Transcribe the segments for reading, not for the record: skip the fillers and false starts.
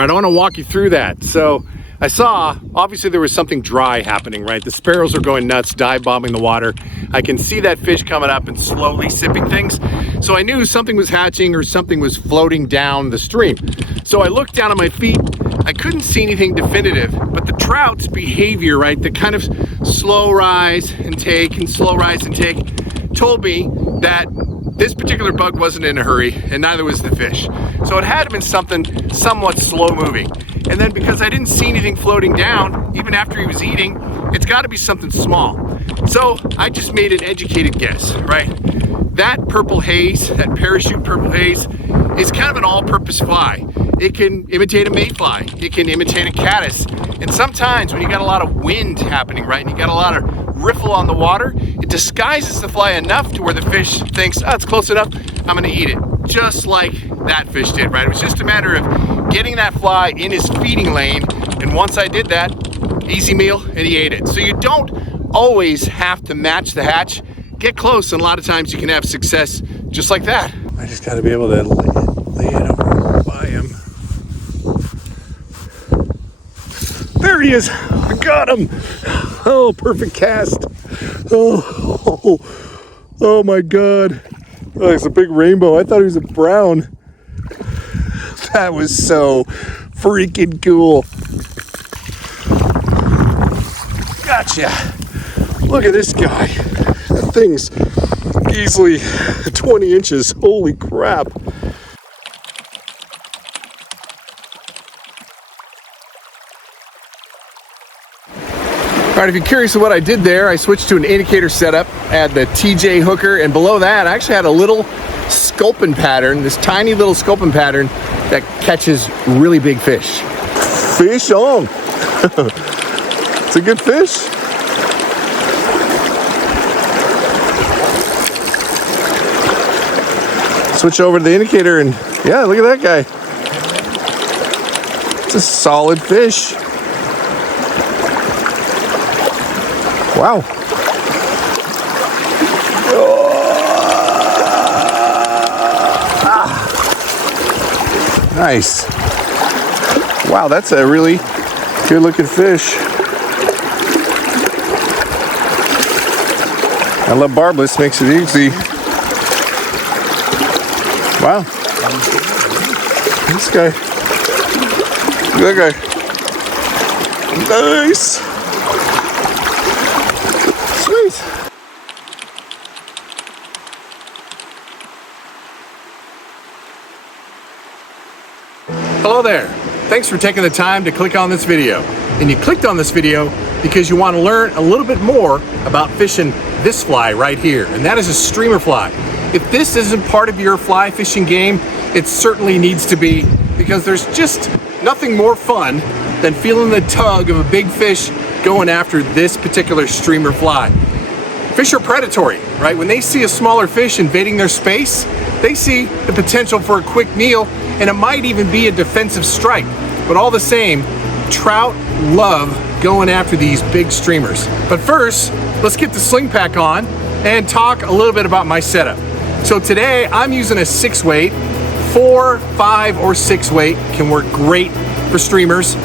All right, I want to walk you through that. So I saw, obviously there was something dry happening, right? The sparrows are going nuts, dive bombing the water. I can see that fish coming up and slowly sipping things. So I knew something was hatching or something was floating down the stream. So I looked down at my feet. I couldn't see anything definitive, but the trout's behavior, right? The kind of slow rise and take and slow rise and take told me that this particular bug wasn't in a hurry, and neither was the fish. So it had to have been something somewhat slow moving. And then because I didn't see anything floating down, even after he was eating, it's gotta be something small. So I just made an educated guess, right? That purple haze, that parachute purple haze, is kind of an all-purpose fly. It can imitate a mayfly, it can imitate a caddis. And sometimes when you got a lot of wind happening, right, and you got a lot of riffle on the water, it disguises the fly enough to where the fish thinks, oh, it's close enough, I'm gonna eat it. Just like that fish did, right? It was just a matter of getting that fly in his feeding lane, and once I did that, easy meal, and he ate it. So you don't always have to match the hatch. Get close, and a lot of times you can have success just like that. I just gotta be able to lay it over by him. There he is, I got him. Oh, perfect cast. Oh my God. Oh, it's a big rainbow. I thought he was a brown. That was so freaking cool. Gotcha. Look at this guy. That thing's easily 20 inches. Holy crap. All right, if you're curious of what I did there, I switched to an indicator setup, had the TJ hooker, and below that I actually had a little sculpin pattern, this tiny little sculpin pattern that catches really big fish. Fish on. It's a good fish. Switch over to the indicator and yeah, look at that guy. It's a solid fish. Wow. Nice. Wow, that's a really good looking fish. I love barbless, makes it easy. Wow. This guy. Look at that guy. Nice. Sweet. Hello there. Thanks for taking the time to click on this video. And you clicked on this video because you want to learn a little bit more about fishing this fly right here, and that is a streamer fly. If this isn't part of your fly fishing game, it certainly needs to be, because there's just nothing more fun than feeling the tug of a big fish going after this particular streamer fly. Fish are predatory, right? When they see a smaller fish invading their space, they see the potential for a quick meal, and it might even be a defensive strike. But all the same, trout love going after these big streamers. But first, let's get the sling pack on and talk a little bit about my setup. So today I'm using a 6 weight. 4, 5, or 6 weight can work great for streamers.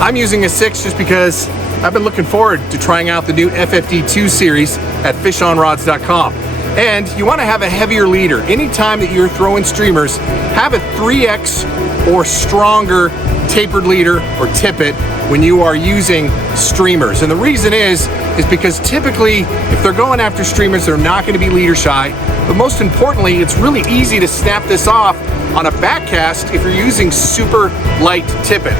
I'm using a 6 just because I've been looking forward to trying out the new FFD2 series at fishonrods.com. And you want to have a heavier leader. Anytime that you're throwing streamers, have a 3X or stronger tapered leader or tippet when you are using streamers. And the reason is because typically if they're going after streamers, they're not going to be leader shy. But most importantly, it's really easy to snap this off on a back cast if you're using super light tippet.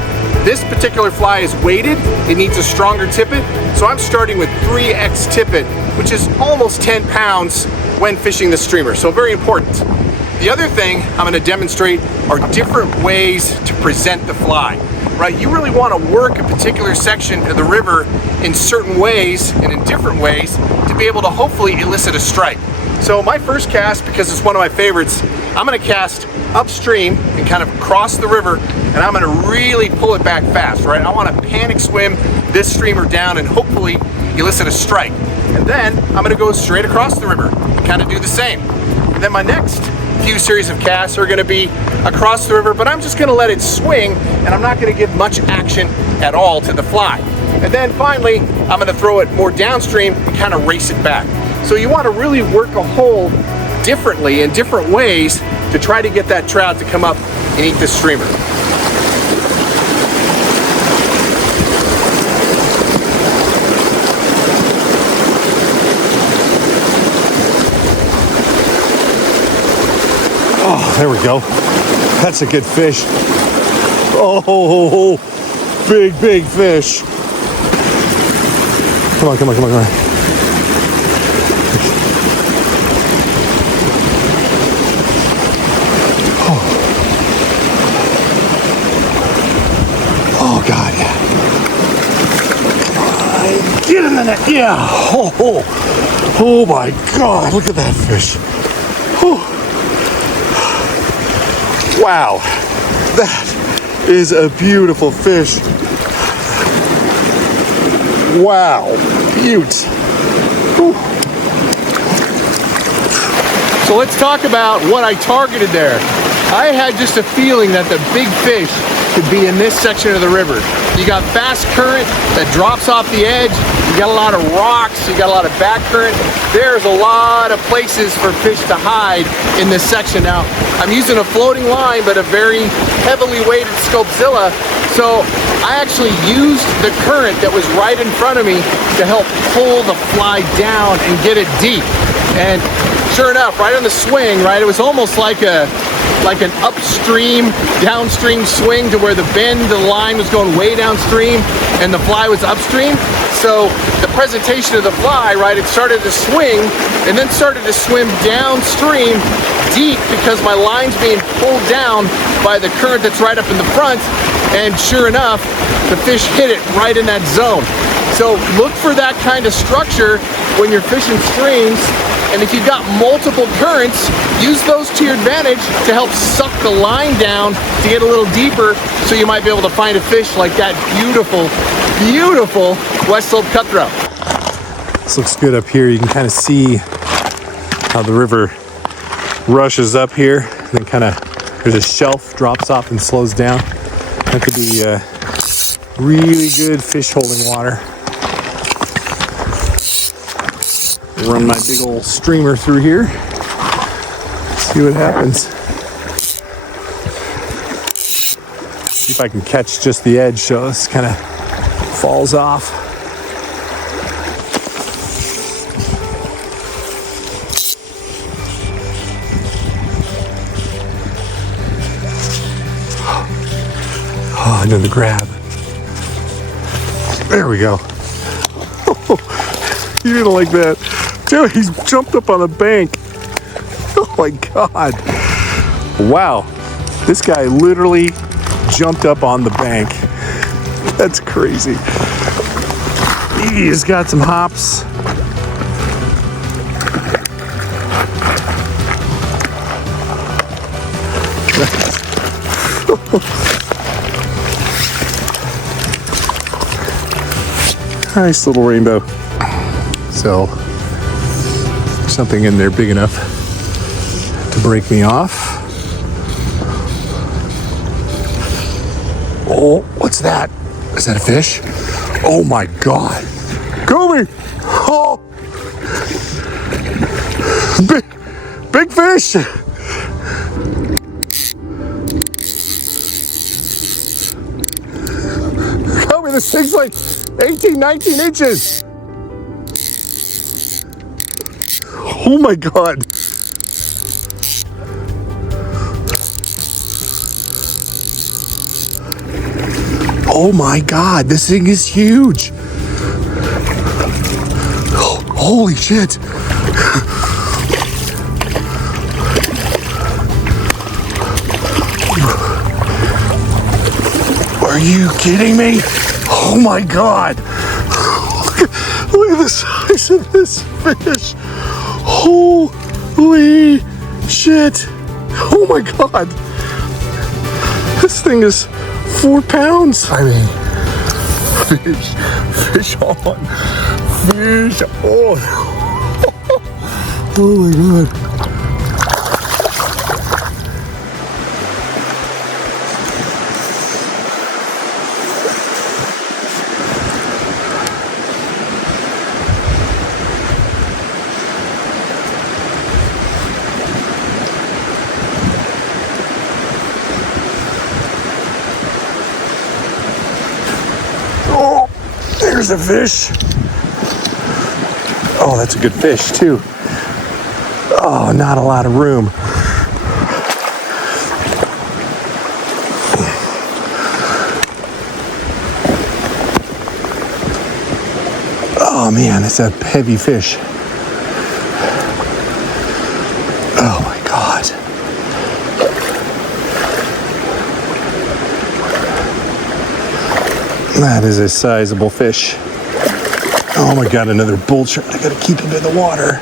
This particular fly is weighted, it needs a stronger tippet, so I'm starting with 3X tippet, which is almost 10 pounds when fishing the streamer, so very important. The other thing I'm going to demonstrate are different ways to present the fly, right? You really want to work a particular section of the river in certain ways and in different ways to be able to hopefully elicit a strike. So my first cast, because it's one of my favorites, I'm going to cast upstream and kind of cross the river, and I'm going to really pull it back fast, right? I want to panic swim this streamer down and hopefully elicit a strike. And then I'm going to go straight across the river and kind of do the same. And then my next few series of casts are gonna be across the river, but I'm just gonna let it swing, and I'm not gonna give much action at all to the fly. And then finally, I'm gonna throw it more downstream and kind of race it back. So you wanna really work a hole differently in different ways to try to get that trout to come up and eat the streamer. Oh, there we go. That's a good fish. Oh, big, big fish. Come on, come on, come on, come on. Oh, God, yeah. Get in the net, yeah. Oh my God, look at that fish. Oh. Wow, that is a beautiful fish. Wow, beaut. So let's talk about what I targeted there. I had just a feeling that the big fish could be in this section of the river. You got fast current that drops off the edge. You got a lot of rocks. You got a lot of back current. There's a lot of places for fish to hide in this section. Now, I'm using a floating line, but a very heavily weighted Scopezilla. So I actually used the current that was right in front of me to help pull the fly down and get it deep. And sure enough, right on the swing, right, it was almost like an upstream, downstream swing to where the line was going way downstream and the fly was upstream. So the presentation of the fly, right, it started to swing and then started to swim downstream deep because my line's being pulled down by the current that's right up in the front. And sure enough, the fish hit it right in that zone. So look for that kind of structure when you're fishing streams. And if you've got multiple currents, use those to your advantage to help suck the line down to get a little deeper, so you might be able to find a fish like that beautiful, beautiful West Slope cutthroat. This looks good up here. You can kind of see how the river rushes up here, and then kind of there's a shelf, drops off and slows down. That could be really good fish holding water. Run my big old streamer through here. See what happens. See if I can catch just the edge so this kind of falls off. Oh, another grab. There we go. You didn't like that. Dude, he's jumped up on the bank. Oh my God. Wow. This guy literally jumped up on the bank. That's crazy. He's got some hops. Nice little rainbow. So, something in there big enough to break me off. Oh, what's that? Is that a fish? Oh my God. Goby! Oh! Big fish! Goby, this thing's like 18, 19 inches. Oh my God. Oh my God, this thing is huge. Oh, holy shit. Are you kidding me? Oh my God. Look at the size of this fish. Holy shit. Oh my God. This thing is 4 pounds. I mean, fish on. Fish on. Oh my God. There's a fish. Oh, that's a good fish too. Oh, not a lot of room. Oh man, that's a heavy fish. Oh my God. That is a sizable fish. Oh my God, another bull trout. I gotta keep him in the water.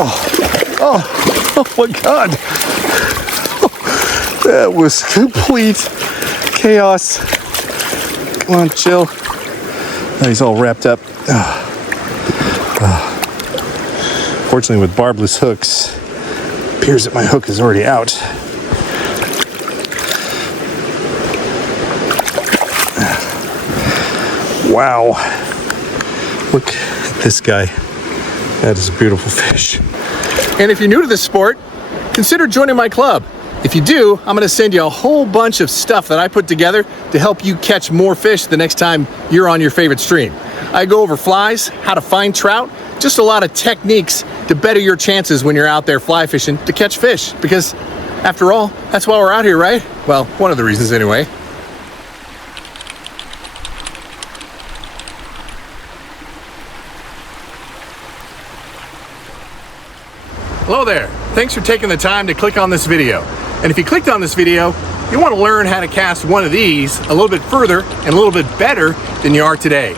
Oh my God. That was complete chaos. Come on, chill. Oh, he's all wrapped up. Fortunately, with barbless hooks, it appears that my hook is already out. Wow. Look at this guy. That is a beautiful fish. And if you're new to this sport, consider joining my club. If you do, I'm going to send you a whole bunch of stuff that I put together to help you catch more fish the next time you're on your favorite stream. I go over flies, how to find trout, just a lot of techniques to better your chances when you're out there fly fishing to catch fish. Because after all, that's why we're out here, right? Well, one of the reasons anyway. Hello there. Thanks for taking the time to click on this video. And if you clicked on this video, you want to learn how to cast one of these a little bit further and a little bit better than you are today.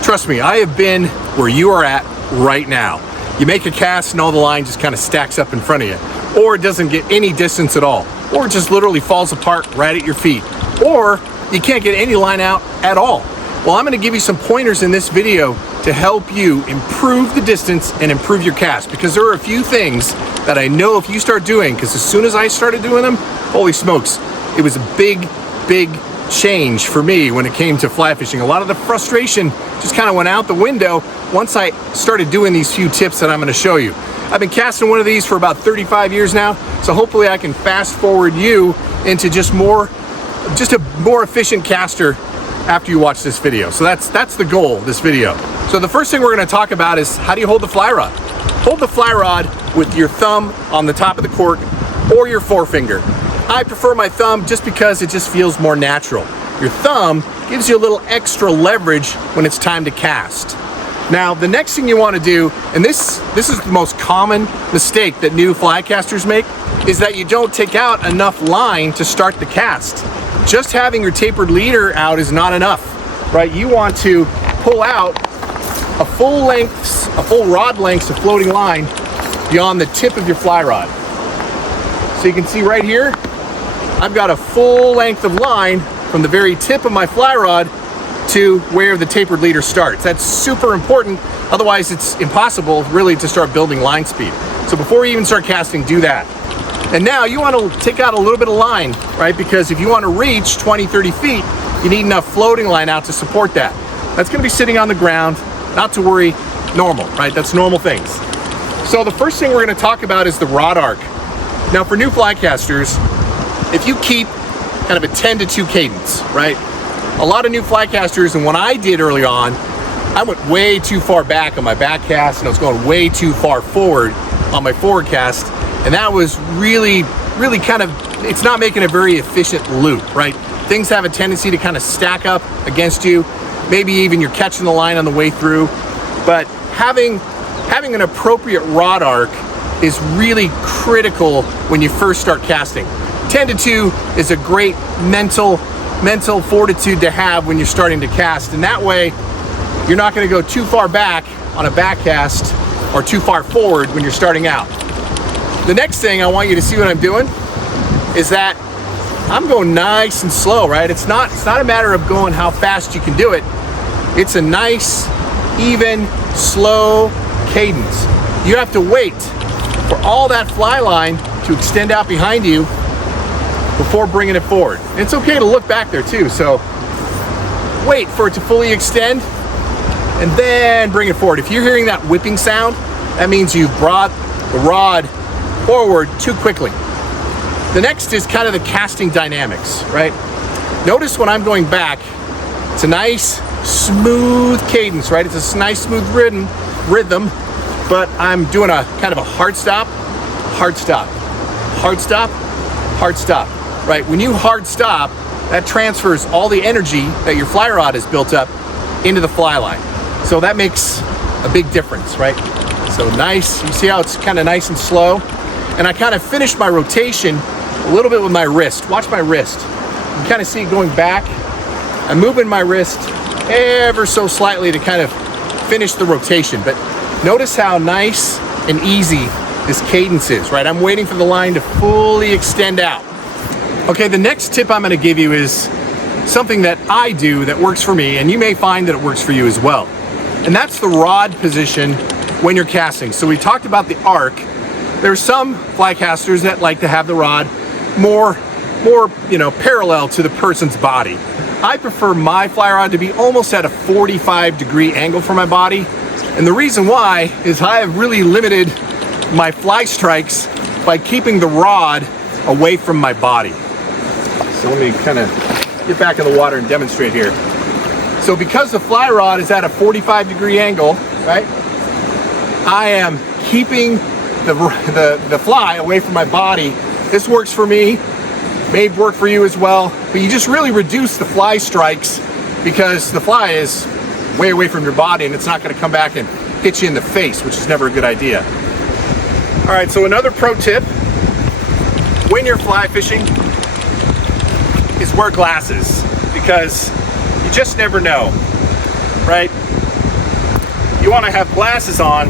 Trust me, I have been where you are at right now. You make a cast and all the line just kind of stacks up in front of you, or it doesn't get any distance at all, or it just literally falls apart right at your feet, or you can't get any line out at all. Well, I'm going to give you some pointers in this video to help you improve the distance and improve your cast, because there are a few things that I know if you start doing, because as soon as I started doing them, holy smokes, it was a big change for me when it came to fly fishing. A lot of the frustration just kind of went out the window once I started doing these few tips that I'm going to show you. I've been casting one of these for about 35 years now, so hopefully I can fast forward you into just a more efficient caster after you watch this video. So that's the goal of this video. So the first thing we're going to talk about is how do you hold the fly rod? Hold the fly rod with your thumb on the top of the cork or your forefinger. I prefer my thumb just because it just feels more natural. Your thumb gives you a little extra leverage when it's time to cast. Now, the next thing you want to do, and this is the most common mistake that new fly casters make, is that you don't take out enough line to start the cast. Just having your tapered leader out is not enough, right? You want to pull out a full rod length of floating line beyond the tip of your fly rod. So you can see right here, I've got a full length of line from the very tip of my fly rod to where the tapered leader starts. That's super important, otherwise it's impossible really to start building line speed. So before you even start casting, do that. And now you want to take out a little bit of line, right? Because if you want to reach 20, 30 feet, you need enough floating line out to support that. That's going to be sitting on the ground, not to worry, normal, right? That's normal things. So the first thing we're going to talk about is the rod arc. Now for new fly casters, if you keep kind of a 10-2 cadence, right? A lot of new fly casters, and when I did early on, I went way too far back on my back cast and I was going way too far forward on my forward cast. And that was really kind of, it's not making a very efficient loop, right? Things have a tendency to kind of stack up against you. Maybe even you're catching the line on the way through. But having an appropriate rod arc is really critical when you first start casting. 10-2 is a great mental fortitude to have when you're starting to cast. And that way, you're not going to go too far back on a back cast or too far forward when you're starting out. The next thing I want you to see what I'm doing is that I'm going nice and slow, right? It's not a matter of going how fast you can do it. It's a nice, even, slow cadence. You have to wait for all that fly line to extend out behind you before bringing it forward. And it's okay to look back there too. So wait for it to fully extend and then bring it forward. If you're hearing that whipping sound, that means you've brought the rod forward too quickly. The next is kind of the casting dynamics, right? Notice when I'm going back, it's a nice, smooth cadence, right? It's a nice, smooth rhythm, but I'm doing a kind of a hard stop, hard stop, hard stop, hard stop, right? When you hard stop, that transfers all the energy that your fly rod has built up into the fly line. So that makes a big difference, right? So nice, you see how it's kind of nice and slow? And I kind of finished my rotation a little bit with my wrist. Watch my wrist. You can kind of see it going back. I'm moving my wrist ever so slightly to kind of finish the rotation. But notice how nice and easy this cadence is, right? I'm waiting for the line to fully extend out. Okay, the next tip I'm gonna give you is something that I do that works for me, and you may find that it works for you as well. And that's the rod position when you're casting. So we talked about the arc. There's some fly casters that like to have the rod more parallel to the person's body. I prefer my fly rod to be almost at a 45-degree angle for my body. And the reason why is I have really limited my fly strikes by keeping the rod away from my body. So let me kind of get back in the water and demonstrate here. So because the fly rod is at a 45-degree angle, right, I am keeping the fly away from my body. This works for me, may work for you as well, but you just really reduce the fly strikes because the fly is way away from your body and it's not going to come back and hit you in the face, which is never a good idea. All right, so another pro tip when you're fly fishing is wear glasses, because you just never know, right? You want to have glasses on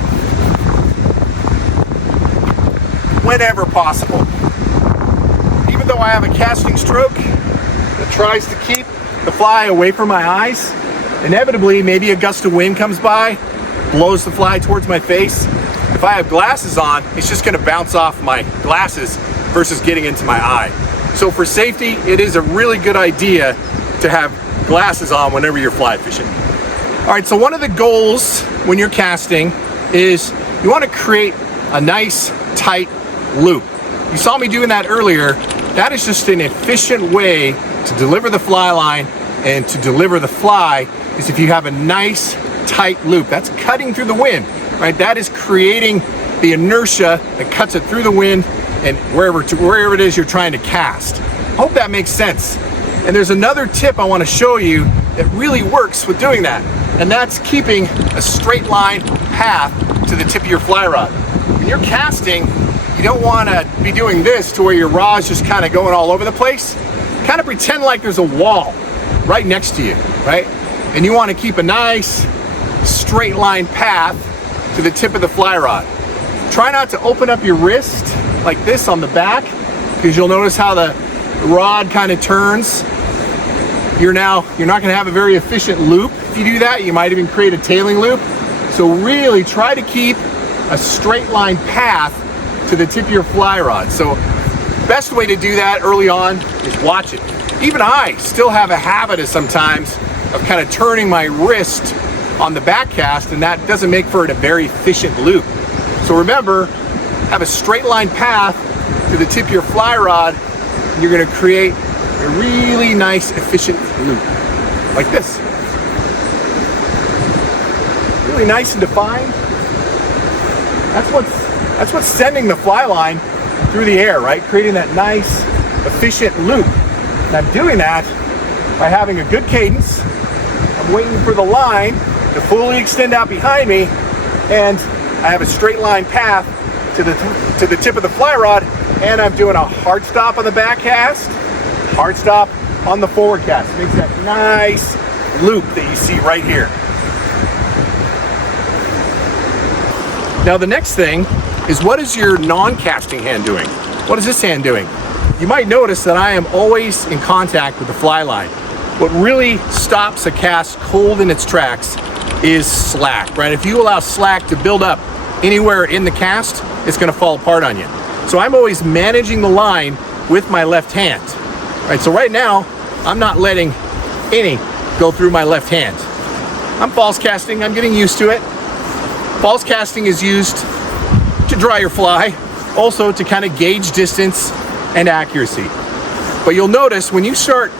whenever possible. Even though I have a casting stroke that tries to keep the fly away from my eyes, inevitably maybe a gust of wind comes by, blows the fly towards my face. If I have glasses on, it's just going to bounce off my glasses versus getting into my eye. So for safety, it is a really good idea to have glasses on whenever you're fly fishing. All right, so one of the goals when you're casting is you want to create a nice tight loop. You saw me doing that earlier. That is just an efficient way to deliver the fly line and to deliver the fly is if you have a nice tight loop. That's cutting through the wind, right? That is creating the inertia that cuts it through the wind and wherever it is you're trying to cast. Hope that makes sense. And there's another tip I want to show you that really works with doing that, and that's keeping a straight line path to the tip of your fly rod. When you're casting, you don't want to be doing this to where your rod's just kind of going all over the place. Kind of pretend like there's a wall right next to you, right? And you want to keep a nice straight line path to the tip of the fly rod. Try not to open up your wrist like this on the back, because you'll notice how the rod kind of turns. You're not going to have a very efficient loop. If you do that, you might even create a tailing loop. So really try to keep a straight line path to the tip of your fly rod. So best way to do that early on is watch it. Even I still have a habit of sometimes of kind of turning my wrist on the back cast, and that doesn't make for a very efficient loop. So remember, have a straight line path to the tip of your fly rod, and you're going to create a really nice efficient loop like this. Really nice and defined. That's what's sending the fly line through the air, right? Creating that nice efficient loop. And I'm doing that by having a good cadence. I'm waiting for the line to fully extend out behind me, and I have a straight line path to the tip of the fly rod, and I'm doing a hard stop on the back cast, hard stop on the forward cast. It makes that nice loop that you see right here. Now the next thing is, what is your non-casting hand doing? What is this hand doing? You might notice that I am always in contact with the fly line. What really stops a cast cold in its tracks is slack, right? If you allow slack to build up anywhere in the cast, it's gonna fall apart on you. So I'm always managing the line with my left hand, right? So right now, I'm not letting any go through my left hand. I'm false casting, I'm getting used to it. False casting is used to dry your fly, also to kind of gauge distance and accuracy. But you'll notice when you start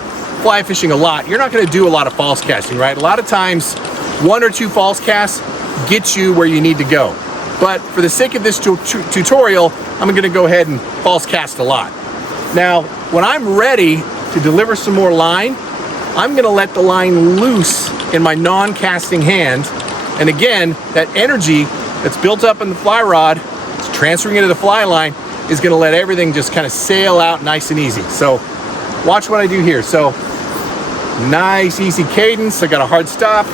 fly fishing a lot, you're not going to do a lot of false casting, right? A lot of times, 1 or 2 false casts get you where you need to go. But for the sake of this tutorial, I'm going to go ahead and false cast a lot. Now, when I'm ready to deliver some more line, I'm going to let the line loose in my non-casting hand. And again, that energy that's built up in the fly rod, it's transferring into the fly line, is going to let everything just kind of sail out nice and easy. So watch what I do here. So nice, easy cadence. I got a hard stop,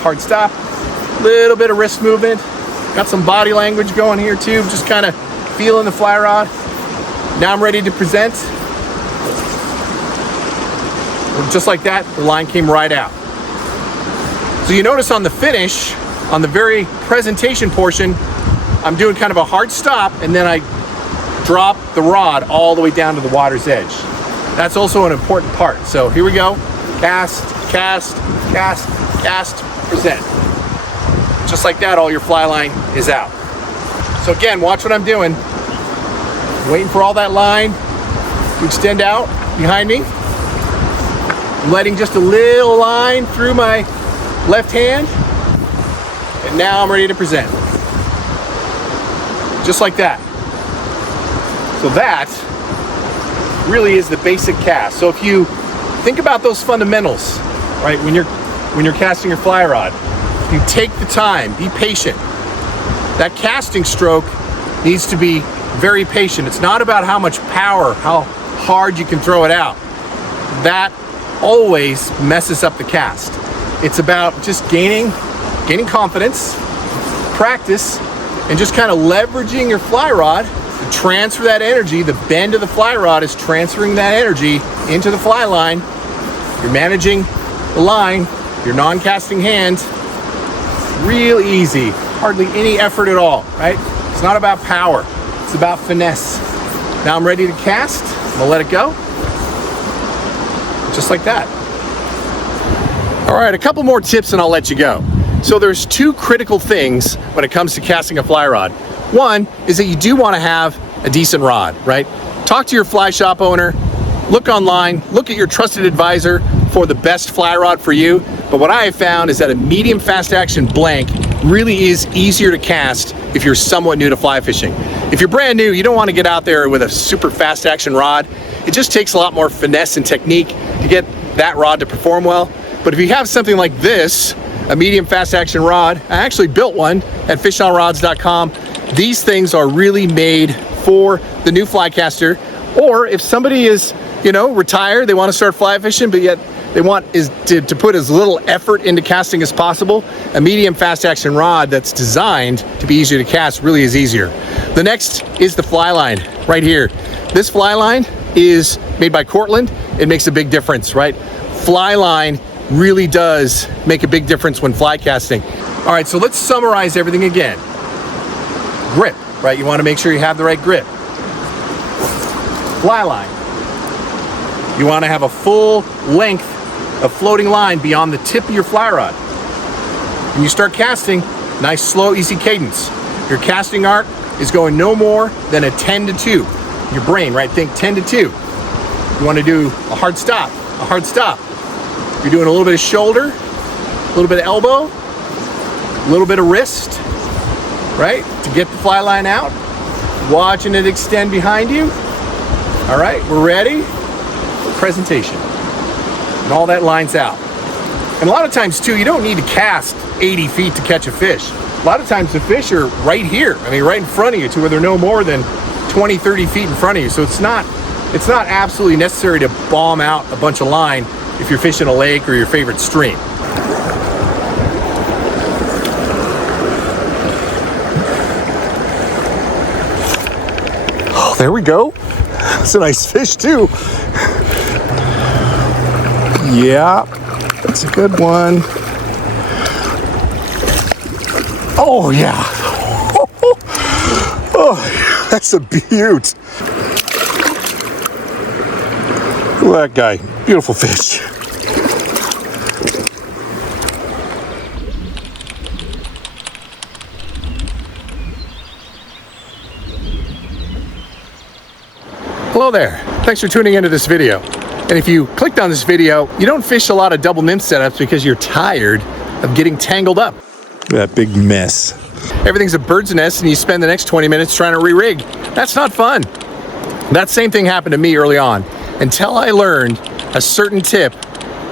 little bit of wrist movement. Got some body language going here too, just kind of feeling the fly rod. Now I'm ready to present. Just like that, the line came right out. So you notice on the finish, on the very presentation portion, I'm doing kind of a hard stop, and then I drop the rod all the way down to the water's edge. That's also an important part. So here we go. Cast, cast, cast, cast, present. Just like that, all your fly line is out. So again, watch what I'm doing. Waiting for all that line to extend out behind me. I'm letting just a little line through my left hand. And now I'm ready to present. Just like that. So that really is the basic cast. So if you think about those fundamentals, right, when you're casting your fly rod, you take the time, be patient. That casting stroke needs to be very patient. It's not about how much power, how hard you can throw it out. That always messes up the cast. It's about just gaining confidence, practice, and just kind of leveraging your fly rod to transfer that energy. The bend of the fly rod is transferring that energy into the fly line. You're managing the line, your non-casting hand. Real easy, hardly any effort at all, right? It's not about power, it's about finesse. Now I'm ready to cast. I'm gonna let it go. Just like that. All right, a couple more tips and I'll let you go. So there's 2 critical things when it comes to casting a fly rod. One is that you do want to have a decent rod, right? Talk to your fly shop owner, look online, look at your trusted advisor for the best fly rod for you. But what I have found is that a medium fast action blank really is easier to cast if you're somewhat new to fly fishing. If you're brand new, you don't want to get out there with a super fast action rod. It just takes a lot more finesse and technique to get that rod to perform well. But if you have something like this, a medium fast action rod, I actually built one at fishdonrods.com. These things are really made for the new fly caster, or if somebody is, retired, they want to start fly fishing, but yet they want to put as little effort into casting as possible. A medium fast action rod that's designed to be easier to cast really is easier. The next is the fly line right here. This fly line is made by Cortland. It makes a big difference, right? Fly line really does make a big difference when fly casting. All right, so let's summarize everything again. Grip, right? You want to make sure you have the right grip. Fly line. You want to have a full length of floating line beyond the tip of your fly rod. When you start casting, nice, slow, easy cadence. Your casting arc is going no more than a 10 to 2. Your brain, right? Think 10 to 2. You want to do a hard stop, a hard stop. You're doing a little bit of shoulder, a little bit of elbow, a little bit of wrist, right? To get the fly line out. Watching it extend behind you. All right, we're ready for presentation. And all that line's out. And a lot of times too, you don't need to cast 80 feet to catch a fish. A lot of times the fish are right here. I mean, right in front of you, to where they're no more than 20, 30 feet in front of you. So it's not absolutely necessary to bomb out a bunch of line if you're fishing a lake or your favorite stream. Oh, there we go. That's a nice fish too. Yeah, that's a good one. Oh yeah. Oh, that's a beaut. Look at that guy. Beautiful fish. Hello there. Thanks for tuning into this video. And if you clicked on this video, you don't fish a lot of double nymph setups because you're tired of getting tangled up. That big mess. Everything's a bird's nest and you spend the next 20 minutes trying to re-rig. That's not fun. That same thing happened to me early on until I learned a certain tip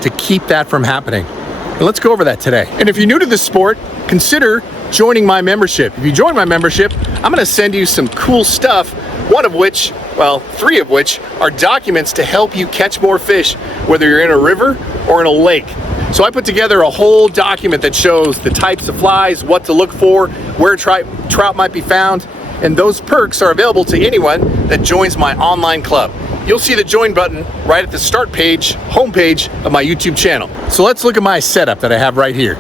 to keep that from happening. And let's go over that today. And if you're new to this sport, consider joining my membership. If you join my membership, I'm gonna send you some cool stuff, one of which, well, 3 of which are documents to help you catch more fish, whether you're in a river or in a lake. So I put together a whole document that shows the types of flies, what to look for, where trout might be found, and those perks are available to anyone that joins my online club. You'll see the join button right at the start page, homepage of my YouTube channel. So let's look at my setup that I have right here.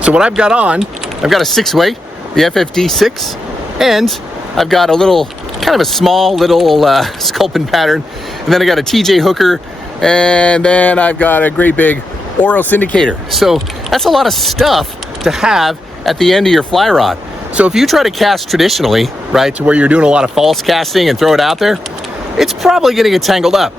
So what I've got on, I've got a 6-weight, the FFD6, and I've got a little, kind of a small little sculpin pattern, and then I got a TJ hooker, and then I've got a great big Oro syndicator. So that's a lot of stuff to have at the end of your fly rod. So if you try to cast traditionally, right, to where you're doing a lot of false casting and throw it out there, it's probably gonna get tangled up.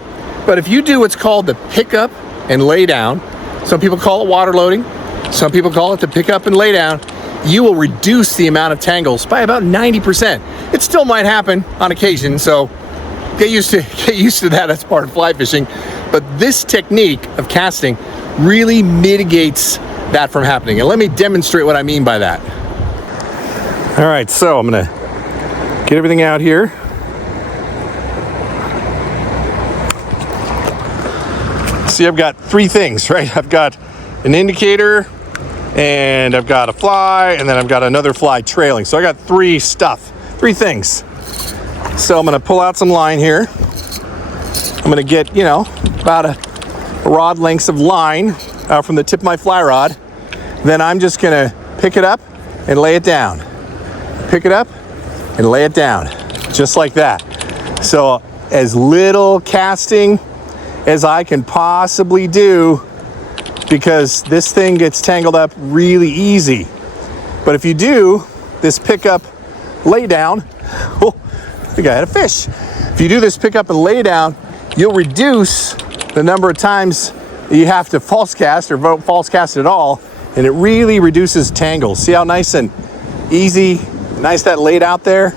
But if you do what's called the pick up and lay down, some people call it water loading, some people call it the pick up and lay down, you will reduce the amount of tangles by about 90%. It still might happen on occasion, so get used to that as part of fly fishing. But this technique of casting really mitigates that from happening. And let me demonstrate what I mean by that. All right, so I'm gonna get everything out here. See, I've got 3 things, right? I've got an indicator, and I've got a fly, and then I've got another fly trailing. So I got 3 things. So I'm gonna pull out some line here. I'm gonna get, you know, about a rod lengths of line out from the tip of my fly rod. Then I'm just gonna pick it up and lay it down. Pick it up and lay it down, just like that. So as little casting as I can possibly do, because this thing gets tangled up really easy. But if you do this pick up, lay down, oh, I think I had a fish. If you do this pick up and lay down, you'll reduce the number of times you have to false cast or false cast at all, and it really reduces tangles. See how nice and easy, nice that laid out there?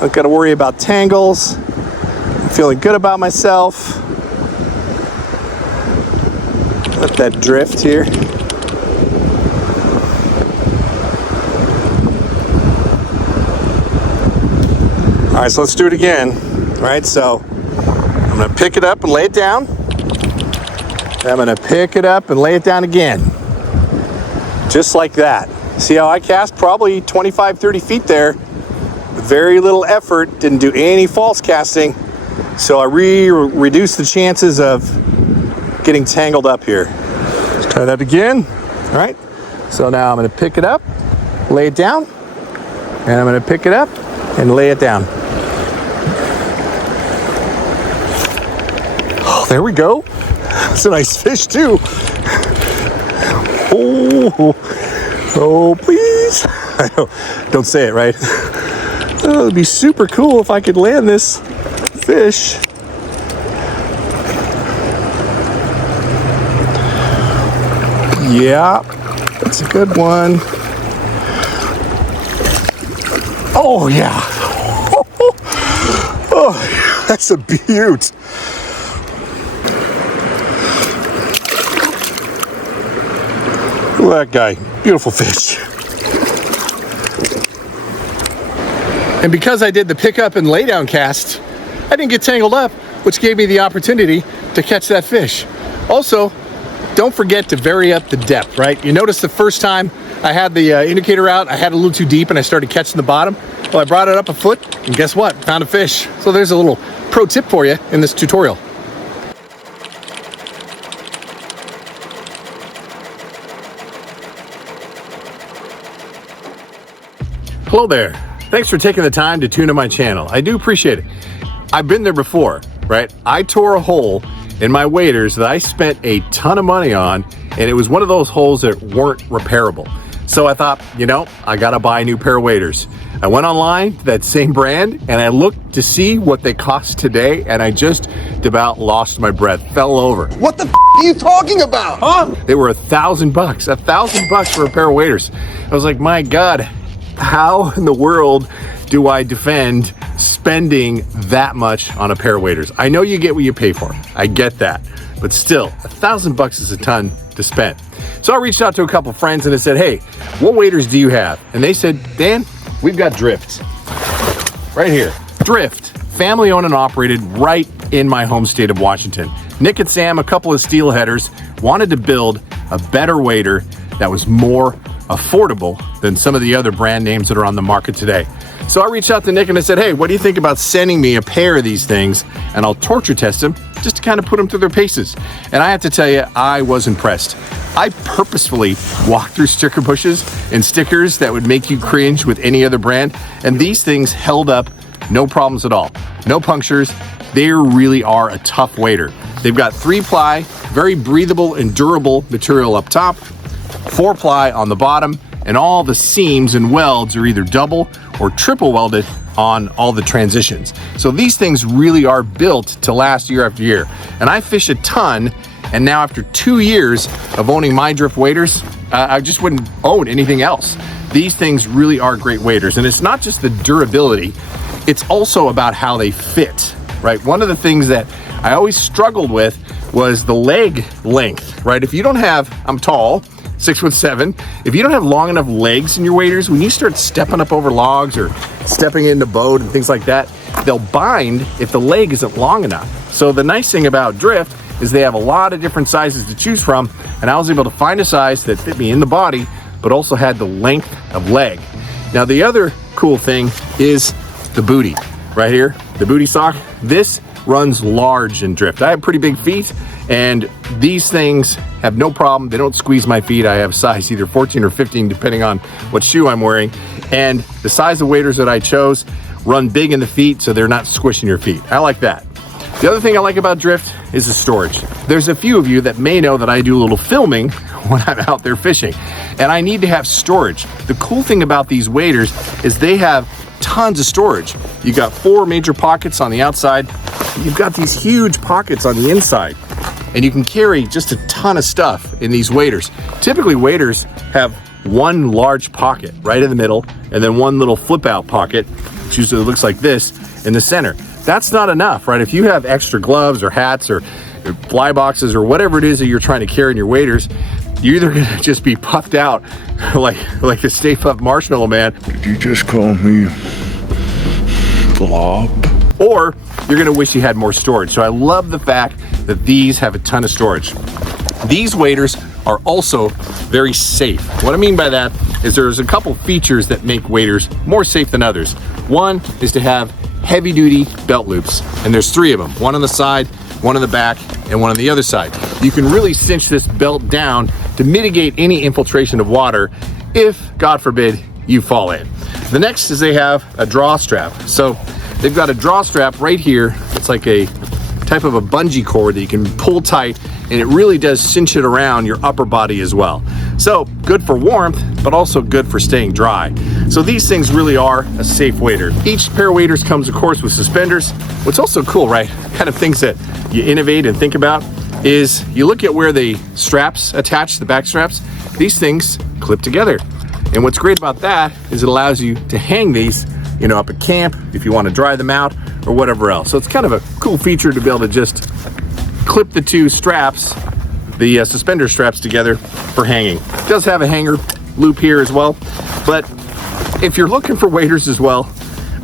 Don't gotta worry about tangles. I'm feeling good about myself. Let that drift here. All right, so let's do it again. All right, so I'm gonna pick it up and lay it down. I'm gonna pick it up and lay it down again. Just like that. See how I cast? Probably 25, 30 feet there. Very little effort, didn't do any false casting. So I reduced the chances of getting tangled up here. Let's try that again. All right, so now I'm gonna pick it up, lay it down, and I'm gonna pick it up and lay it down. Oh, there we go. That's a nice fish too. Oh, please. Don't say it, right? Oh, it'd be super cool if I could land this fish. Yeah, that's a good one. Oh, yeah. Oh, that's a beaut. Look at that guy. Beautiful fish. And because I did the pick up and lay down cast, I didn't get tangled up, which gave me the opportunity to catch that fish. Also, don't forget to vary up the depth, right? You notice the first time I had the indicator out, I had it a little too deep and I started catching the bottom. Well, I brought it up a foot and guess what? Found a fish. So there's a little pro tip for you in this tutorial. Hello there. Thanks for taking the time to tune in my channel. I do appreciate it. I've been there before, right? I tore a hole in my waders that I spent a ton of money on, and it was one of those holes that weren't repairable. So I thought, you know, I gotta buy a new pair of waders. I went online to that same brand and I looked to see what they cost today, and I just about lost my breath, fell over. What the are you talking about, huh? They were $1,000, $1,000 for a pair of waders. I was like, my God, how in the world do I defend spending that much on a pair of waders? I know you get what you pay for, I get that, but still, $1,000 is a ton to spend. So I reached out to a couple friends and I said, hey, what waders do you have? And they said, Dan, we've got Drift. Right here, Drift, family owned and operated right in my home state of Washington. Nick and Sam, a couple of steelheaders, wanted to build a better wader that was more affordable than some of the other brand names that are on the market today. So I reached out to Nick and I said, hey, what do you think about sending me a pair of these things and I'll torture test them just to kind of put them through their paces. And I have to tell you, I was impressed. I purposefully walked through sticker bushes and stickers that would make you cringe with any other brand, and these things held up, no problems at all. No punctures. They really are a tough wader. They've got 3-ply, very breathable and durable material up top, 4-ply on the bottom, and all the seams and welds are either double or triple welded on all the transitions. So these things really are built to last year after year. And I fish a ton, and now after 2 years of owning my Drift waders, I just wouldn't own anything else. These things really are great waders, and it's not just the durability, it's also about how they fit, right? One of the things that I always struggled with was the leg length, right? If you don't have, I'm tall, 6'7". If you don't have long enough legs in your waders, when you start stepping up over logs or stepping into boat and things like that, they'll bind if the leg isn't long enough. So the nice thing about Drift is they have a lot of different sizes to choose from, and I was able to find a size that fit me in the body, but also had the length of leg. Now the other cool thing is the booty, right here, the booty sock. This runs large in Drift. I have pretty big feet, and these things have no problem. They don't squeeze my feet. I have size either 14 or 15, depending on what shoe I'm wearing. And the size of waders that I chose run big in the feet, so they're not squishing your feet. I like that. The other thing I like about Drift is the storage. There's a few of you that may know that I do a little filming when I'm out there fishing, and I need to have storage. The cool thing about these waders is they have tons of storage. You got 4 major pockets on the outside. You've got these huge pockets on the inside, and you can carry just a ton of stuff in these waders. Typically, waders have one large pocket right in the middle, and then one little flip out pocket, which usually looks like this, in the center. That's not enough, right? If you have extra gloves or hats or fly boxes or whatever it is that you're trying to carry in your waders, you're either gonna just be puffed out like the Stay Puft Marshmallow Man. Did you just call me blob? Or you're gonna wish you had more storage. So I love the fact that these have a ton of storage. These waders are also very safe. What I mean by that is there's a couple features that make waders more safe than others. One is to have heavy duty belt loops, and there's 3 of them, one on the side, one on the back, and one on the other side. You can really cinch this belt down to mitigate any infiltration of water if, God forbid, you fall in. The next is they have a draw strap. So they've got a draw strap right here. It's like a type of a bungee cord that you can pull tight, and it really does cinch it around your upper body as well. So good for warmth, but also good for staying dry. So these things really are a safe wader. Each pair of waders comes, of course, with suspenders. What's also cool, right? Kind of things that you innovate and think about is you look at where the straps attach, the back straps, these things clip together. And what's great about that is it allows you to hang these, you know, up at camp if you want to dry them out or whatever else. So it's kind of a cool feature to be able to just clip the 2 straps, the suspender straps together for hanging. It does have a hanger loop here as well, but if you're looking for waders as well,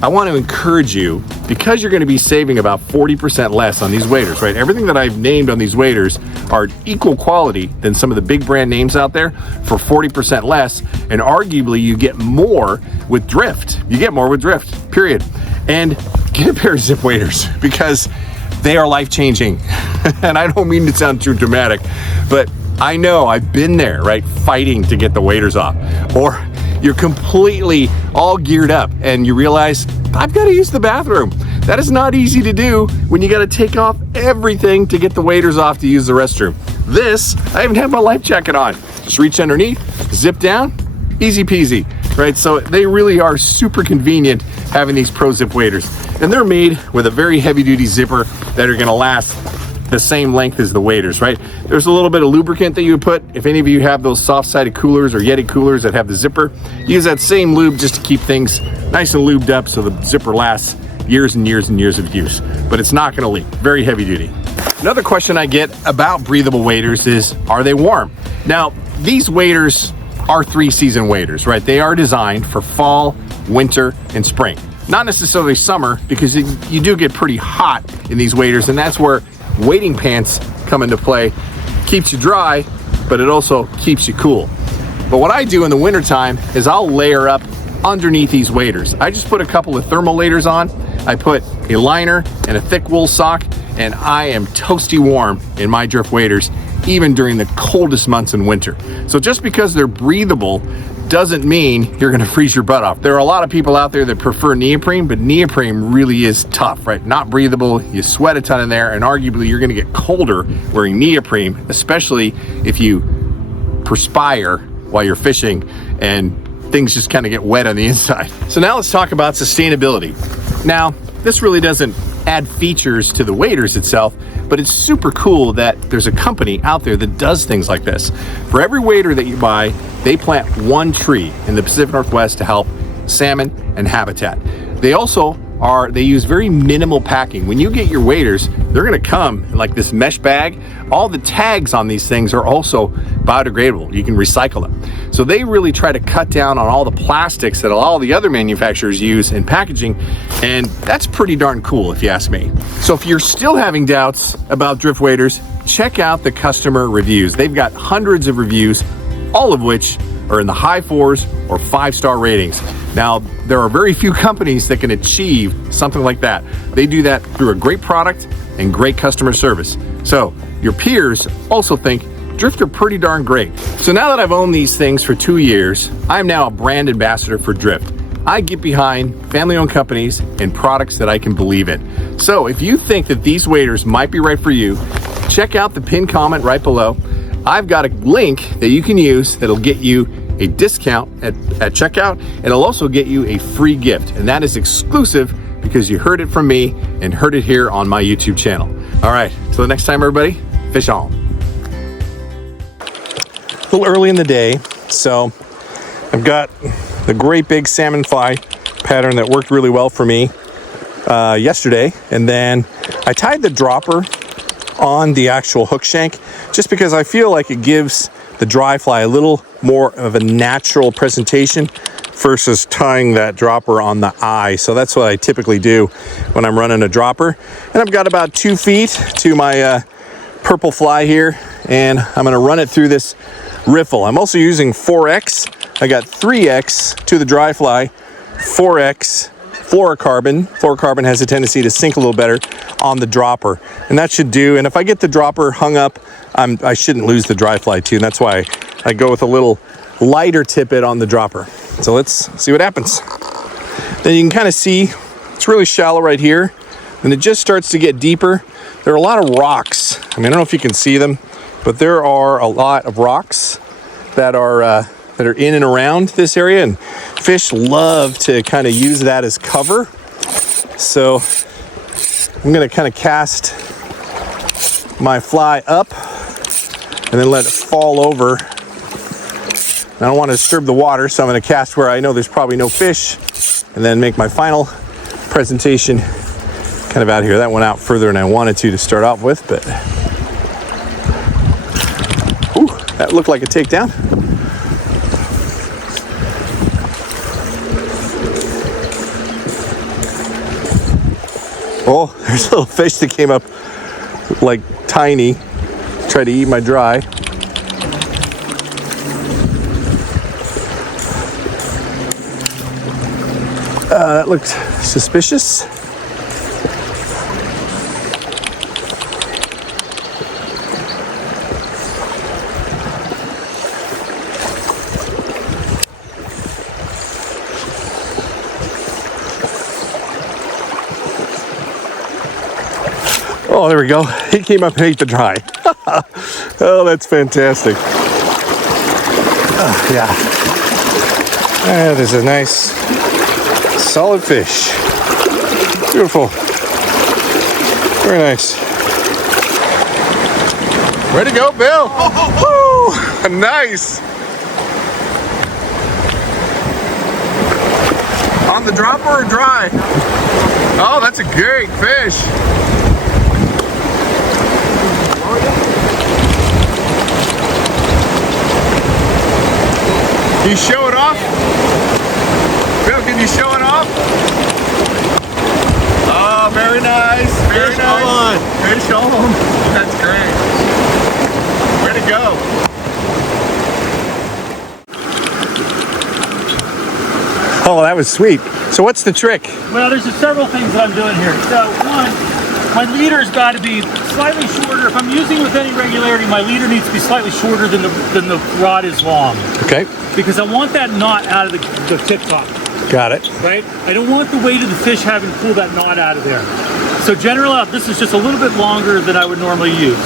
I want to encourage you, because you're going to be saving about 40% less on these waders, right? Everything that I've named on these waders are equal quality than some of the big brand names out there for 40% less, and arguably you get more with Drift. You get more with Drift, period. And get a pair of zip waders, because they are life-changing. And I don't mean to sound too dramatic, but I know I've been there, right? Fighting to get the waders off. Or you're completely all geared up and you realize, I've got to use the bathroom. That is not easy to do when you got to take off everything to get the waders off to use the restroom. This, I even have my life jacket on. Just reach underneath, zip down, Easy peasy, right? So they really are super convenient having these Pro Zip waders. And they're made with a very heavy duty zipper that are gonna last the same length as the waders, right? There's a little bit of lubricant that you would put. If any of you have those soft-sided coolers or Yeti coolers that have the zipper, use that same lube just to keep things nice and lubed up so the zipper lasts years and years and years of use. But it's not gonna leak, very heavy duty. Another question I get about breathable waders is, are they warm? Now, these waders are 3-season waders, right? They are designed for fall, winter, and spring. Not necessarily summer, because you do get pretty hot in these waders, and that's where wading pants come into play. Keeps you dry, but it also keeps you cool. But what I do in the wintertime is I'll layer up underneath these waders. I just put a couple of thermal layers on. I put a liner and a thick wool sock, and I am toasty warm in my drift waders, even during the coldest months in winter. So just because they're breathable doesn't mean you're gonna freeze your butt off. There are a lot of people out there that prefer neoprene, but neoprene really is tough, right? Not breathable, you sweat a ton in there, and arguably you're gonna get colder wearing neoprene, especially if you perspire while you're fishing and things just kind of get wet on the inside. So now let's talk about sustainability. Now, this really doesn't add features to the waders itself, but it's super cool that there's a company out there that does things like this. For every wader that you buy, they plant one tree in the Pacific Northwest to help salmon and habitat. They use very minimal packing. When you get your waders, they're gonna come in like this mesh bag. All the tags on these things are also biodegradable. You can recycle them. So they really try to cut down on all the plastics that all the other manufacturers use in packaging, and that's pretty darn cool if you ask me. So if you're still having doubts about drift waders, check out the customer reviews. They've got hundreds of reviews, all of which are in the high 4s or 5-star ratings. Now, there are very few companies that can achieve something like that. They do that through a great product and great customer service. So your peers also think Drift are pretty darn great. So now that I've owned these things for 2 years, I'm now a brand ambassador for Drift. I get behind family-owned companies and products that I can believe in. So if you think that these waders might be right for you, check out the pinned comment right below. I've got a link that you can use that'll get you a discount at checkout, and it'll also get you a free gift, and that is exclusive because you heard it from me and heard it here on my YouTube channel. All right, till the next time, everybody, fish on. A little early in the day, so I've got the great big salmon fly pattern that worked really well for me yesterday, and then I tied the dropper on the actual hook shank just because I feel like it gives the dry fly a little more of a natural presentation versus tying that dropper on the eye. So that's what I typically do when I'm running a dropper. And I've got about 2 feet to my purple fly here, and I'm gonna run it through this riffle. I'm also using 4X. I got 3X to the dry fly, 4X fluorocarbon. Fluorocarbon has a tendency to sink a little better on the dropper, and that should do. And if I get the dropper hung up, I shouldn't lose the dry fly too, and that's why I go with a little lighter tippet on the dropper. So let's see what happens. Then you can kind of see it's really shallow right here, and it just starts to get deeper. There are a lot of rocks. I don't know if you can see them, but there are a lot of rocks that are in and around this area, and fish love to kind of use that as cover. So I'm going to kind of cast my fly up and then let it fall over. I don't want to disturb the water, so I'm going to cast where I know there's probably no fish, and then make my final presentation kind of out here. That went out further than I wanted to start off with, but ooh, that looked like a takedown. Oh, there's a little fish that came up like tiny, tried to eat my dry. That looked suspicious. Oh, there we go. He came up and ate the dry. Oh, that's fantastic. Yeah. That is a nice solid fish. Beautiful. Very nice. Way to go, Bill. Woo! Nice. On the dropper or dry? Oh, that's a great fish. Can you show it off? Bill, can you show it off? Oh, very nice. Very Fish nice. on. Fish on. That's great. Way to go. Oh, that was sweet. So what's the trick? Well, there's just several things that I'm doing here. So one, my leader's got to be slightly shorter. If I'm using with any regularity, my leader needs to be slightly shorter than the rod is long. Okay. Because I want that knot out of the tip top, Got it. right? I don't want the weight of the fish having to pull that knot out of there. So generally, this is just a little bit longer than I would normally use.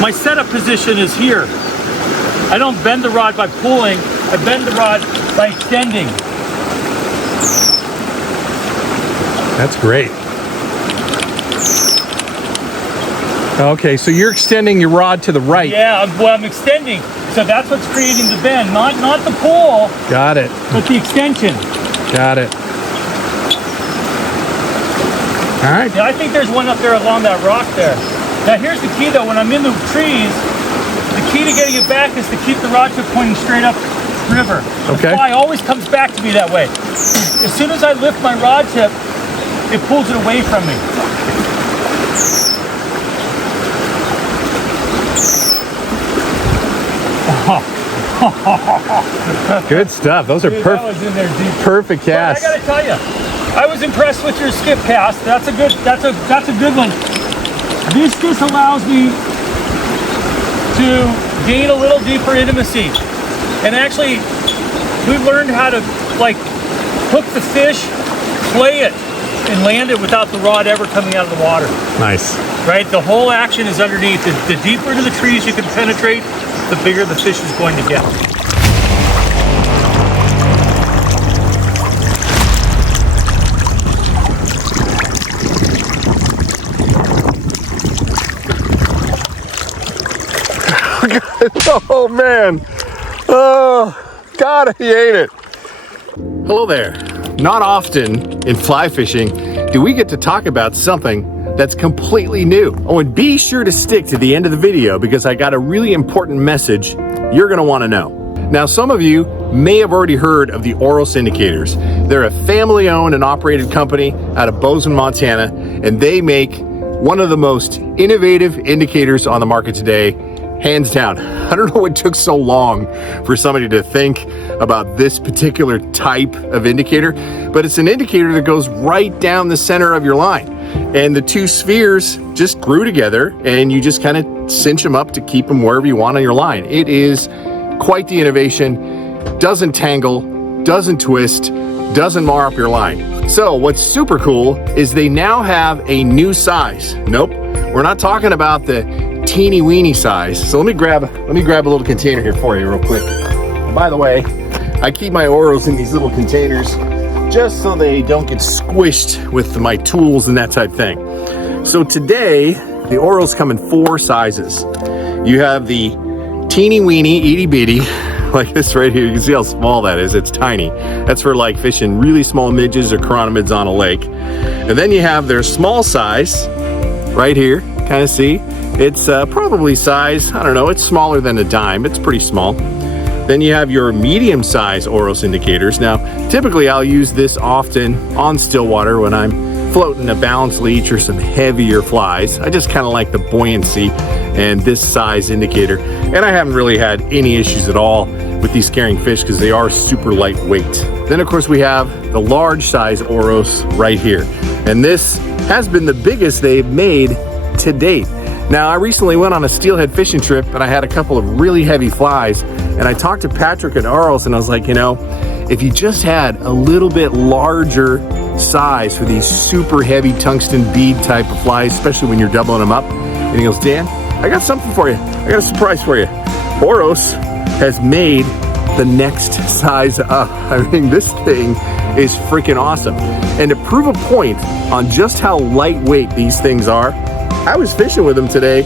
My setup position is here. I don't bend the rod by pulling, I bend the rod by extending. That's great. Okay, so you're extending your rod to the right. Yeah, I'm extending. So that's what's creating the bend, not the pull, Got it. but the extension. Got it. All right. Yeah, I think there's one up there along that rock there. Now here's the key though, when I'm in the trees, the key to getting it back is to keep the rod tip pointing straight up river. Okay. The fly always comes back to me that way. As soon as I lift my rod tip, it pulls it away from me. Good stuff. Those are Dude, that was in there deep. perfect But I casts. gotta tell you, I was impressed with your skip cast. That's a good one. This allows me to gain a little deeper intimacy. And actually, we learned how to like hook the fish, play it, and land it without the rod ever coming out of the water. Nice. Right? The whole action is underneath. The deeper into the trees you can penetrate, the bigger the fish is going to get. Oh man. Oh, God, he ate it. Hello there. Not often in fly fishing do we get to talk about something that's completely new. Oh, and be sure to stick to the end of the video because I got a really important message you're gonna wanna know. Now, some of you may have already heard of the Oros indicators. They're a family-owned and operated company out of Bozeman, Montana, and they make one of the most innovative indicators on the market today, hands down. I don't know what took so long for somebody to think about this particular type of indicator, but it's an indicator that goes right down the center of your line. And the two spheres just grew together and you just kind of cinch them up to keep them wherever you want on your line. It is quite the innovation. Doesn't tangle, doesn't twist, doesn't mar up your line. So what's super cool is they now have a new size. Nope, we're not talking about the teeny weeny size. So let me grab a little container here for you real quick. And by the way, I keep my Oros in these little containers just so they don't get squished with my tools and that type thing. So today, the Oros come in 4 sizes. You have the teeny weeny, itty bitty, like this right here. You can see how small that is. It's tiny. That's for like fishing really small midges or chironomids on a lake. And then you have their small size right here. Kind of see? It's probably size, I don't know, it's smaller than a dime. It's pretty small. Then you have your medium size Oros indicators. Now, typically I'll use this often on still water when I'm floating a balance leech or some heavier flies. I just kind of like the buoyancy and this size indicator. And I haven't really had any issues at all with these carrying fish because they are super lightweight. Then of course we have the large size Oros right here. And this has been the biggest they've made to date. Now, I recently went on a steelhead fishing trip and I had a couple of really heavy flies, and I talked to Patrick at Oros and I was like, you know, if you just had a little bit larger size for these super heavy tungsten bead type of flies, especially when you're doubling them up. And he goes, Dan, I got something for you. I got a surprise for you. Oros has made the next size up. I mean, this thing is freaking awesome. And to prove a point on just how lightweight these things are, I was fishing with them today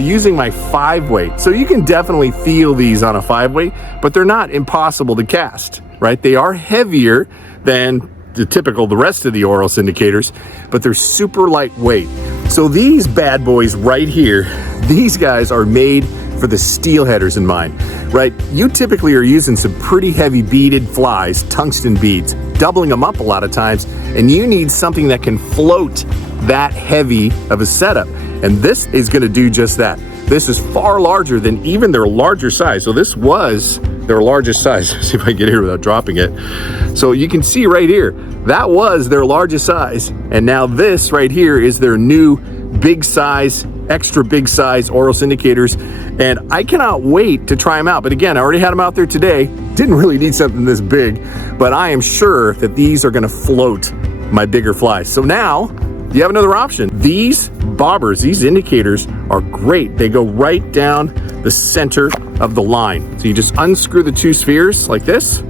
using my 5-weight. So you can definitely feel these on a 5-weight, but they're not impossible to cast, right? They are heavier than the rest of the Oros indicators, but they're super lightweight. So these bad boys right here, these guys are made for the steelheaders in mind, right? You typically are using some pretty heavy beaded flies, tungsten beads, doubling them up a lot of times, and you need something that can float that heavy of a setup. And this is gonna do just that. This is far larger than even their larger size. So this was their largest size. Let's see if I can get here without dropping it. So you can see right here, that was their largest size. And now this right here is their new big size, extra big size Oros indicators. And I cannot wait to try them out. But again, I already had them out there today. Didn't really need something this big, but I am sure that these are gonna float my bigger flies. So now, you have another option. These bobbers, these indicators are great. They go right down the center of the line. So you just unscrew the 2 spheres like this.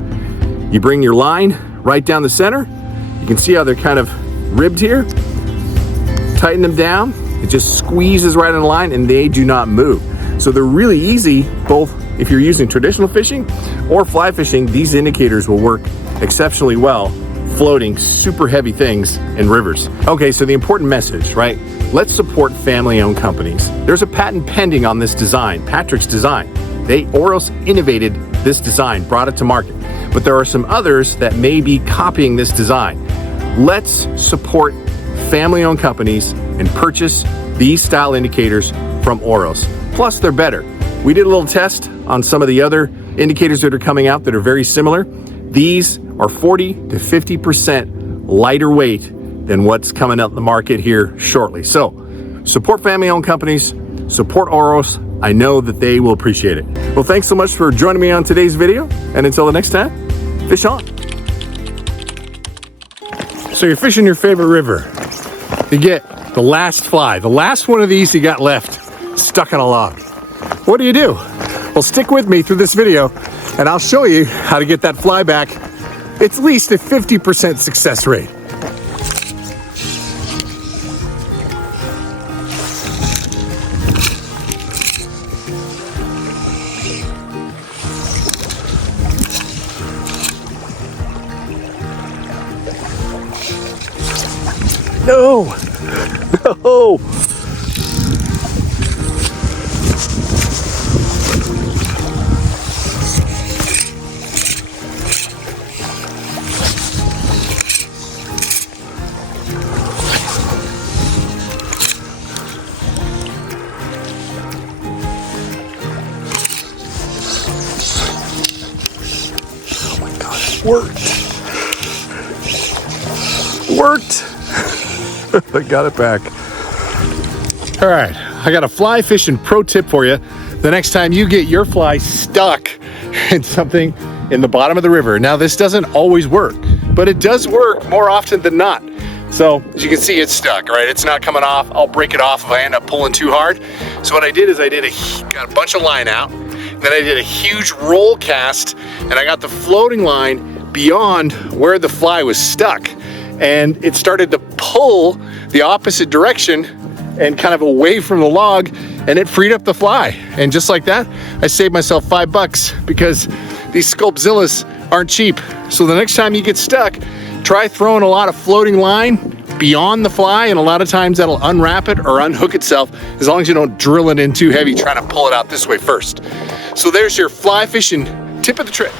You bring your line right down the center. You can see how they're kind of ribbed here. Tighten them down. It just squeezes right in the line and they do not move. So they're really easy, both if you're using traditional fishing or fly fishing. These indicators will work exceptionally well floating super heavy things in rivers. Okay, so the important message, right? Let's support family-owned companies. There's a patent pending on this design, Patrick's design. Oros innovated this design, brought it to market, but there are some others that may be copying this design. Let's support family-owned companies and purchase these style indicators from Oros. Plus, they're better. We did a little test on some of the other indicators that are coming out that are very similar. These are 40 to 50% lighter weight than what's coming out the market here shortly. So support family-owned companies, support Oros. I know that they will appreciate it. Well, thanks so much for joining me on today's video. And until the next time, fish on. So you're fishing your favorite river. You get the last fly, the last one of these you got left stuck on a log. What do? Well, stick with me through this video and I'll show you how to get that fly back. It's at least a 50% success rate. No, no. Worked. I got it back. All right, I got a fly fishing pro tip for you. The next time you get your fly stuck in something in the bottom of the river. Now, this doesn't always work, but it does work more often than not. So as you can see, it's stuck, right? It's not coming off. I'll break it off if I end up pulling too hard. So what I did is got a bunch of line out. Then I did a huge roll cast and I got the floating line beyond where the fly was stuck. And it started to pull the opposite direction and kind of away from the log, and it freed up the fly. And just like that, I saved myself $5 because these Sculpzillas aren't cheap. So the next time you get stuck, try throwing a lot of floating line beyond the fly, and a lot of times that'll unwrap it or unhook itself, as long as you don't drill it in too heavy trying to pull it out this way first. So there's your fly fishing tip of the trip.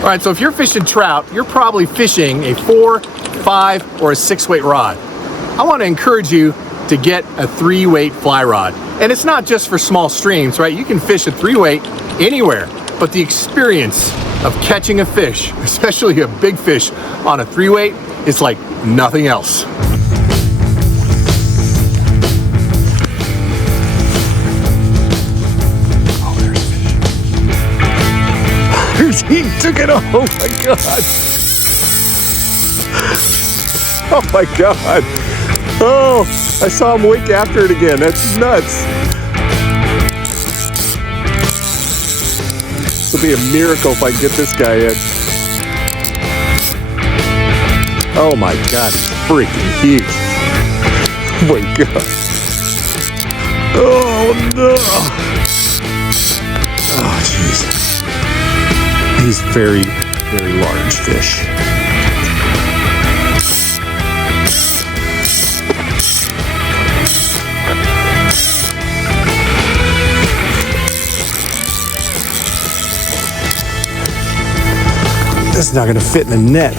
All right, so if you're fishing trout, you're probably fishing a 4, 5, or a 6-weight rod. I want to encourage you to get a 3-weight fly rod. And it's not just for small streams, right? You can fish a 3-weight anywhere, but the experience of catching a fish, especially a big fish on a 3-weight, is like nothing else. He took it off. Oh my God. Oh my God. Oh, I saw him wake after it again. That's nuts. This will be a miracle if I can get this guy in. Oh my God, he's freaking huge. Oh my God. Oh no. Oh jeez. He's very, very large fish. This is not going to fit in the net.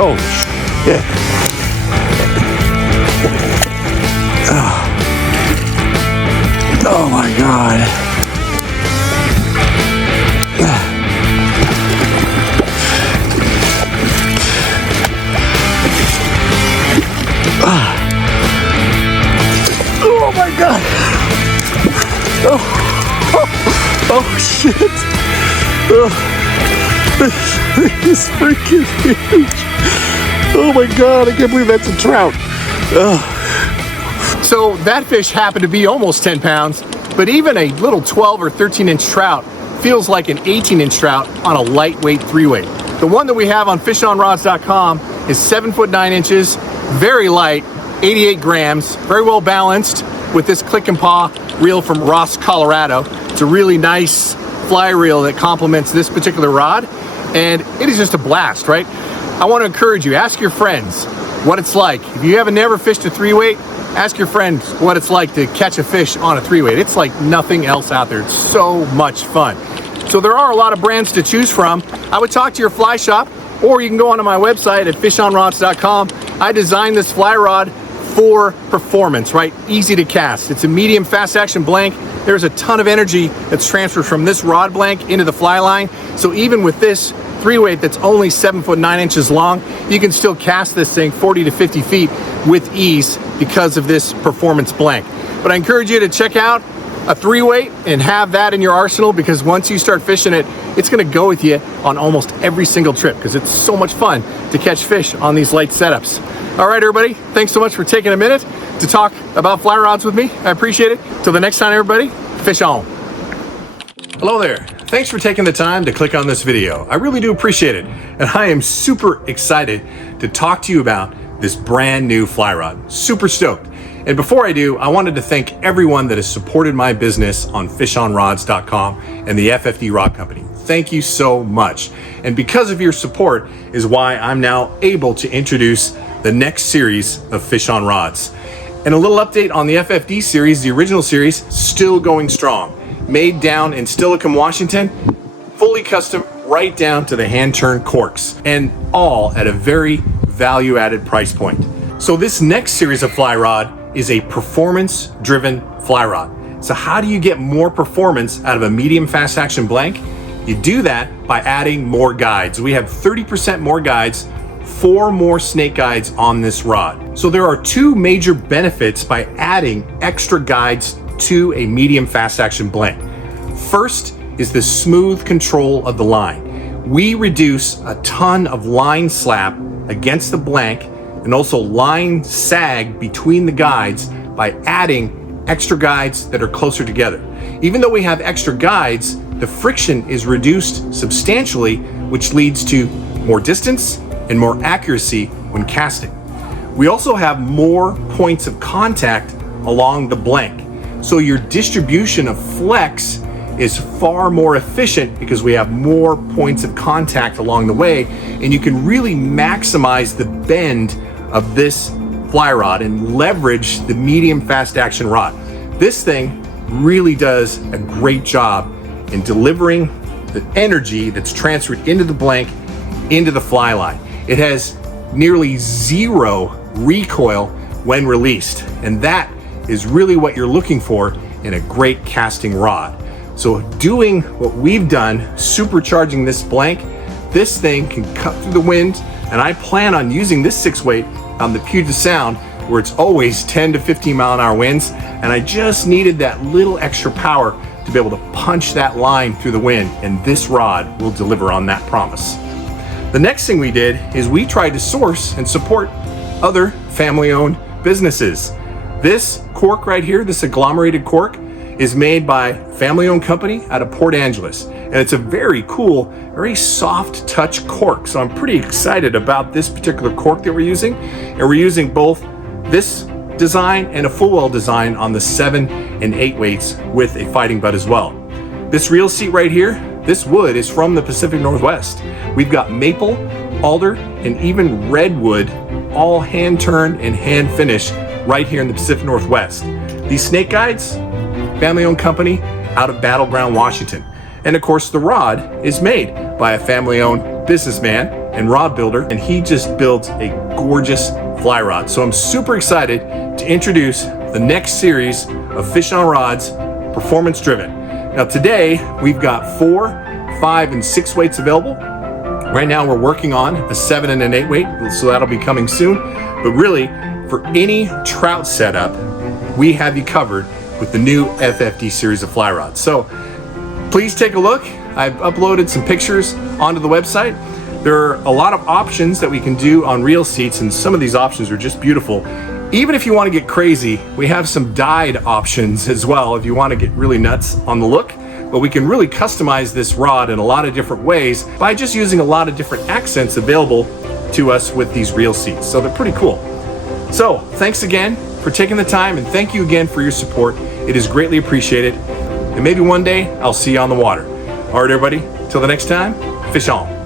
Oh, shit. Oh my God. Oh my God. Oh shit. This is freaking huge. Oh my God, I can't believe that's a trout. So that fish happened to be almost 10 pounds, but even a little 12 or 13-inch trout feels like an 18-inch trout on a lightweight 3-weight. The one that we have on FishOnRods.com is 7 foot 9 inches, very light, 88 grams, very well balanced with this click and paw reel from Ross, Colorado. It's a really nice fly reel that complements this particular rod, and it is just a blast, right? I want to encourage you, ask your friends what it's like. If you haven't never fished a 3-weight, ask your friends what it's like to catch a fish on a 3-weight. It's like nothing else out there. It's so much fun. So there are a lot of brands to choose from. I would talk to your fly shop, or you can go onto my website at FishOnRods.com. I designed this fly rod for performance, right? Easy to cast. It's a medium fast action blank. There's a ton of energy that's transferred from this rod blank into the fly line. So even with this 3-weight that's only 7 foot 9 inches long, you can still cast this thing 40 to 50 feet with ease because of this performance blank. But I encourage you to check out a 3-weight and have that in your arsenal, because once you start fishing it, it's going to go with you on almost every single trip, because it's so much fun to catch fish on these light setups. All right, everybody, thanks so much for taking a minute to talk about fly rods with me. I appreciate it. Till the next time, everybody, fish on. Hello there. Thanks for taking the time to click on this video. I really do appreciate it. And I am super excited to talk to you about this brand new fly rod. Super stoked. And before I do, I wanted to thank everyone that has supported my business on FishOnRods.com and the FFD Rod Company. Thank you so much. And because of your support is why I'm now able to introduce the next series of Fish on Rods. And a little update on the FFD series, the original series, still going strong. Made down in Steilacoom, Washington, fully custom, right down to the hand-turned corks, and all at a very value-added price point. So this next series of fly rod is a performance-driven fly rod. So how do you get more performance out of a medium fast action blank? You do that by adding more guides. We have 30% more guides, 4 more snake guides on this rod. So there are 2 major benefits by adding extra guides to a medium fast action blank. First is the smooth control of the line. We reduce a ton of line slap against the blank and also line sag between the guides by adding extra guides that are closer together. Even though we have extra guides, the friction is reduced substantially, which leads to more distance and more accuracy when casting. We also have more points of contact along the blank. So your distribution of flex is far more efficient because we have more points of contact along the way, and you can really maximize the bend of this fly rod and leverage the medium fast action rod. This thing really does a great job in delivering the energy that's transferred into the blank into the fly line. It has nearly 0 recoil when released, and that is really what you're looking for in a great casting rod. So doing what we've done, supercharging this blank, this thing can cut through the wind, and I plan on using this 6-weight on the Puget Sound, where it's always 10 to 15 mile an hour winds, and I just needed that little extra power to be able to punch that line through the wind, and this rod will deliver on that promise. The next thing we did is we tried to source and support other family-owned businesses. This cork right here, this agglomerated cork, is made by a family-owned company out of Port Angeles. And it's a very cool, very soft touch cork. So I'm pretty excited about this particular cork that we're using. And we're using both this design and a full well design on the 7 and 8 weights with a fighting butt as well. This reel seat right here, this wood is from the Pacific Northwest. We've got maple, alder, and even redwood, all hand turned and hand finished right here in the Pacific Northwest. These snake guides, family-owned company out of Battleground, Washington. And of course, the rod is made by a family-owned businessman and rod builder, and he just builds a gorgeous fly rod. So I'm super excited to introduce the next series of Fish on Rods, performance driven. Now today, we've got 4, 5, and 6 weights available. Right now, we're working on a 7 and an 8 weight, so that'll be coming soon. But really, for any trout setup, we have you covered with the new FFD series of fly rods. So please take a look. I've uploaded some pictures onto the website. There are a lot of options that we can do on reel seats, and some of these options are just beautiful. Even if you want to get crazy, we have some dyed options as well if you want to get really nuts on the look. But we can really customize this rod in a lot of different ways by just using a lot of different accents available to us with these reel seats. So they're pretty cool. So thanks again for taking the time, and thank you again for your support. It is greatly appreciated. And maybe one day I'll see you on the water. All right, everybody, till the next time, fish on.